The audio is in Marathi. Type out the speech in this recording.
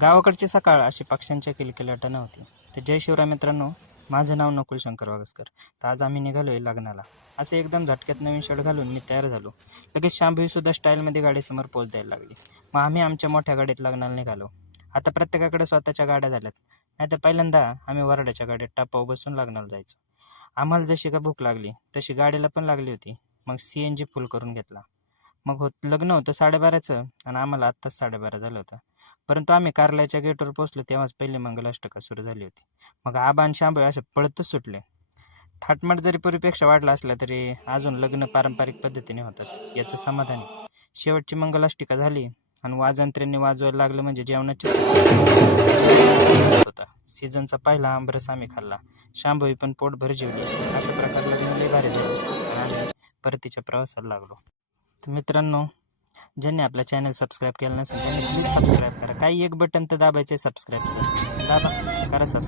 गावाकडची सकाळ अशी पक्ष्यांच्या किलकिलाटा नव्हती. तर जय शिवराय मित्रांनो, माझं नाव नकुल शंकर वागसकर. तर आज आम्ही निघालोय लग्नाला. असे एकदम झटक्यात नवीन शर्ट घालून मी तयार झालो. लगेच शांभवी सुद्धा स्टाईलमध्ये गाडीसमोर पोच द्यायला लागली. मग आम्ही आमच्या मोठ्या गाडीत लग्नाला निघालो. आता प्रत्येकाकडे स्वतःच्या गाड्या झाल्यात. नाही तर पहिल्यांदा आम्ही वराड्याच्या गाडीत टापावर बसून लग्नाला जायचो. आम्हाला जशी का भूक लागली तशी गाडीला पण लागली होती. मग CNG फुल करून घेतला. मग लग्न होतं 12:30चं आणि आम्हाला आत्ताच 12:30 झालं होतं. परंतु आम्ही कार्यालयाच्या गेटवर पोहोचलो तेव्हाच पहिली मंगलाष्टका सुरू झाली होती. मग आबा आणि शांभवी असे पळतच सुटले. थाटमाट जरी पूर्वीपेक्षा वाढला असला तरी अजून लग्न पारंपरिक पद्धतीने होतात याचं समाधान आहे. शेवटची मंगलाष्टिका झाली आणि वाजंत्र्यांनी वाजवायला लागलं म्हणजे जेवणाची होता. सीझनचा पहिला आंबरस आम्ही खाल्ला. शांभवी पण पोटभर जेवली. अशा प्रकारे लग्न लय भारी झालं आणि आम्ही परतीच्या प्रवासाला लागलो. तर मित्रांनो, ज्यांनी आपला चॅनल सबस्क्राईब केलं नसेल त्यांनी प्लीज सबस्क्राईब करा. काही एक बटन तर दाबायचं आहे सबस्क्राईबचं, दाबा, करा सबस्क्राईब.